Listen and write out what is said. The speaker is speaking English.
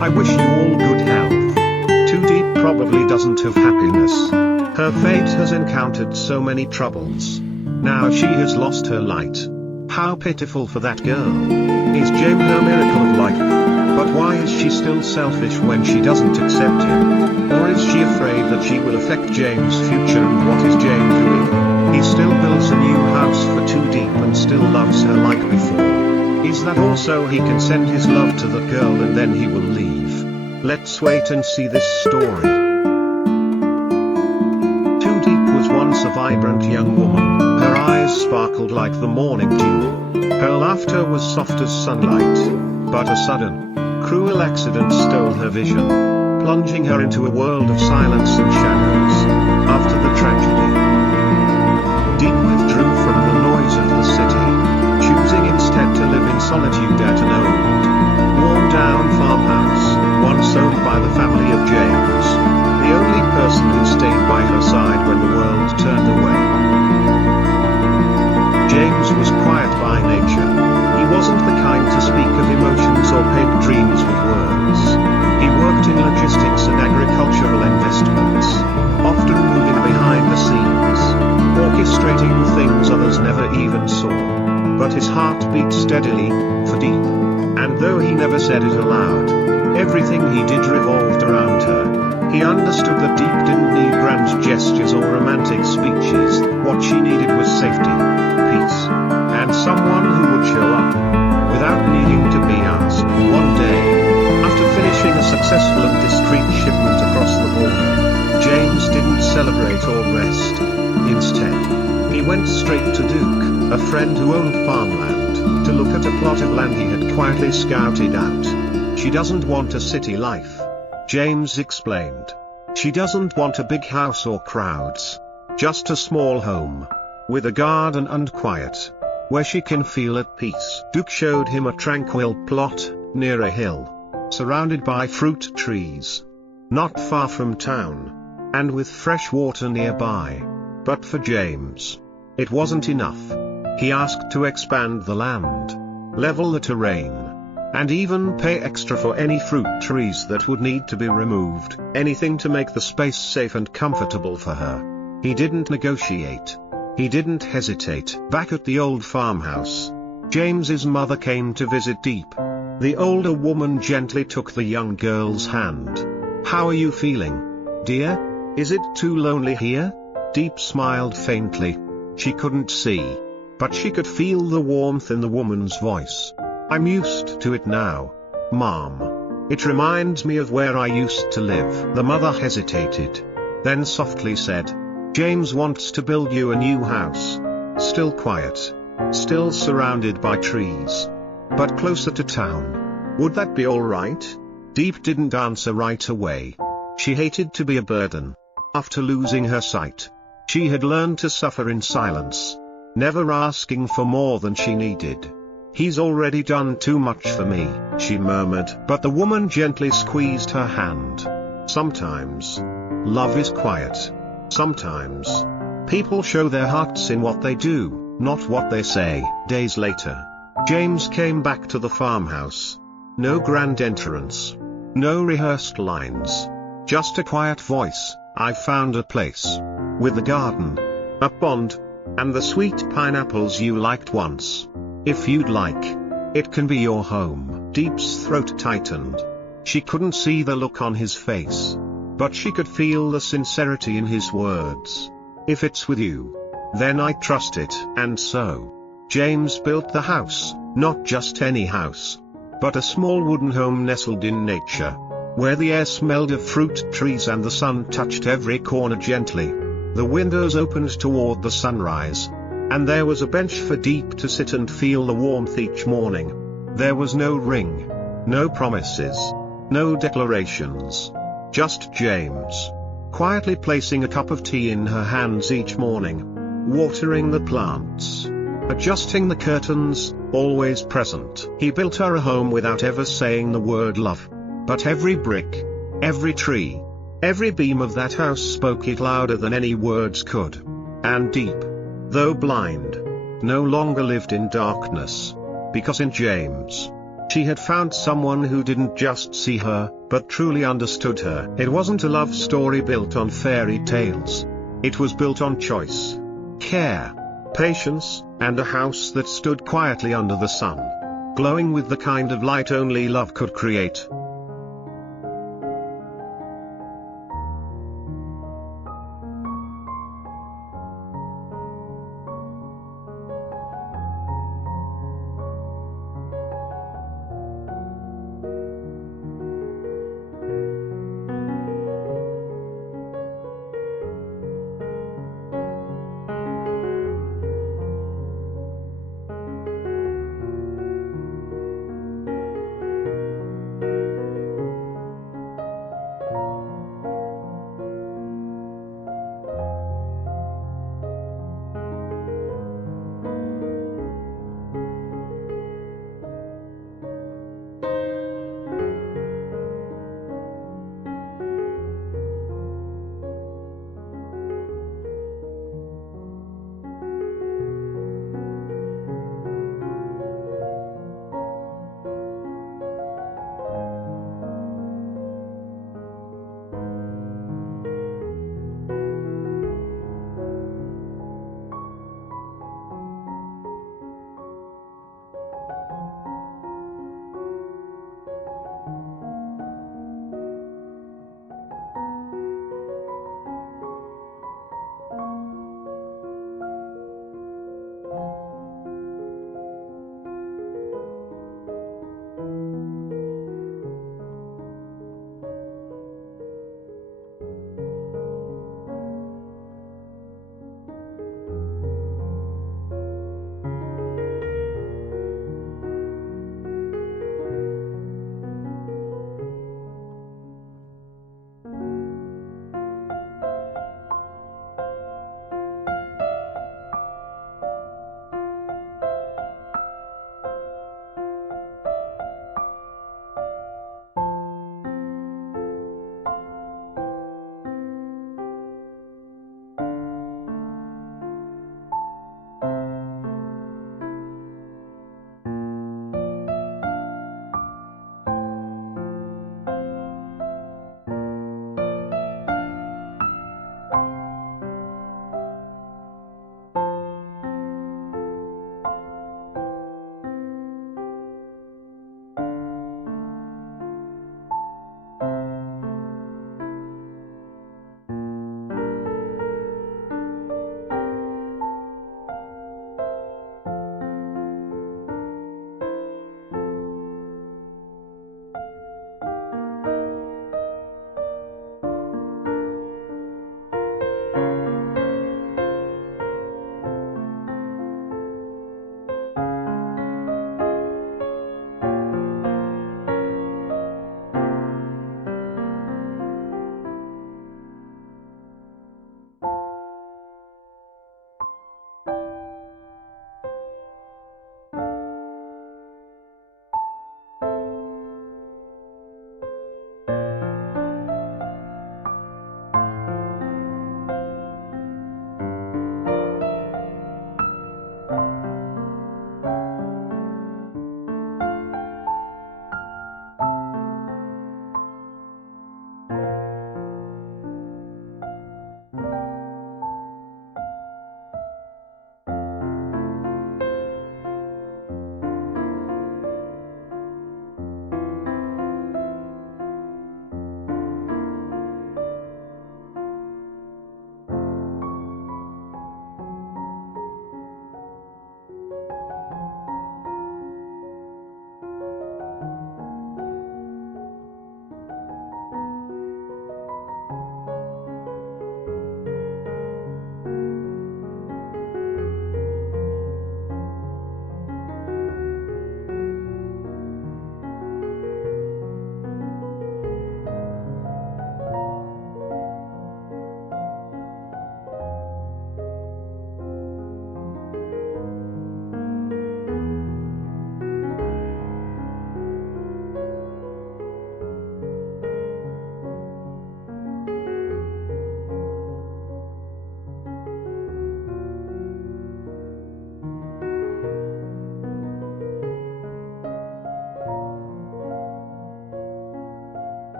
I wish you all good health. Tu Diep probably doesn't have happiness. Her fate has encountered so many troubles. Now she has lost her light. How pitiful for that girl. Is Jame her miracle of life? But why is she still selfish when she doesn't accept him? Or is she afraid that she will affect Jame's future, and what is Jame doing? He still builds a new house for Tu Diep and still loves her like before. Is that also he can send his love to the girl and then he will leave? Let's wait and see this story. Tu Diep was once a vibrant young woman. Her eyes sparkled like the morning dew. Her laughter was soft as sunlight. But a sudden, cruel accident stole her vision, plunging her into a world of silence and shadows. After the tragedy, Diep withdrew from the noise of the city, choosing instead to live in solitude at an old, worn-down farmhouse, once owned by the family of James, the only person who stayed by her side when the world turned away. James was quiet by nature. He wasn't the kind to speak of emotions or paint dreams with words. He worked in logistics and agricultural investments, often moving behind the scenes, orchestrating things others never even saw. But his heart beat steadily for Diep, and though he never said it aloud, everything he did revolved around her. He understood that Diep didn't need grand gestures or romantic speeches. What she needed was safety, peace, and someone who would show up, without needing to be asked. One day, after finishing a successful and discreet shipment across the border, James didn't celebrate or rest. Instead, he went straight to Duke, a friend who owned farmland, to look at a plot of land he had quietly scouted out. She doesn't want a city life, James explained. She doesn't want a big house or crowds. Just a small home, with a garden and quiet, where she can feel at peace. Duke showed him a tranquil plot, near a hill, surrounded by fruit trees, not far from town, and with fresh water nearby. But for James, it wasn't enough. He asked to expand the land, level the terrain, and even pay extra for any fruit trees that would need to be removed, anything to make the space safe and comfortable for her. He didn't negotiate. He didn't hesitate. Back at the old farmhouse, James's mother came to visit Diep. The older woman gently took the young girl's hand. "How are you feeling, dear? Is it too lonely here?" Diep smiled faintly. She couldn't see, but she could feel the warmth in the woman's voice. "I'm used to it now, Mom. It reminds me of where I used to live." The mother hesitated, then softly said, "James wants to build you a new house. Still quiet. Still surrounded by trees. But closer to town. Would that be all right?" Diep didn't answer right away. She hated to be a burden. After losing her sight, she had learned to suffer in silence, never asking for more than she needed. "He's already done too much for me," she murmured. But the woman gently squeezed her hand. "Sometimes love is quiet. Sometimes people show their hearts in what they do, not what they say." Days later, James came back to the farmhouse. No grand entrance. No rehearsed lines. Just a quiet voice. "I found a place. With a garden. A pond. And the sweet pineapples you liked once. If you'd like, it can be your home." Diep's throat tightened. She couldn't see the look on his face, but she could feel the sincerity in his words. "If it's with you, then I trust it." And so, James built the house, not just any house, but a small wooden home nestled in nature, where the air smelled of fruit trees and the sun touched every corner gently. The windows opened toward the sunrise, and there was a bench for Diep to sit and feel the warmth each morning. There was no ring, no promises, no declarations. Just James, quietly placing a cup of tea in her hands each morning, watering the plants, adjusting the curtains, always present. He built her a home without ever saying the word love. But every brick, every tree, every beam of that house spoke it louder than any words could. And Diep, though blind, no longer lived in darkness, because in James, She had found someone who didn't just see her, but truly understood her. It wasn't a love story built on fairy tales. It was built on choice, care, patience, and a house that stood quietly under the sun, glowing with the kind of light only love could create.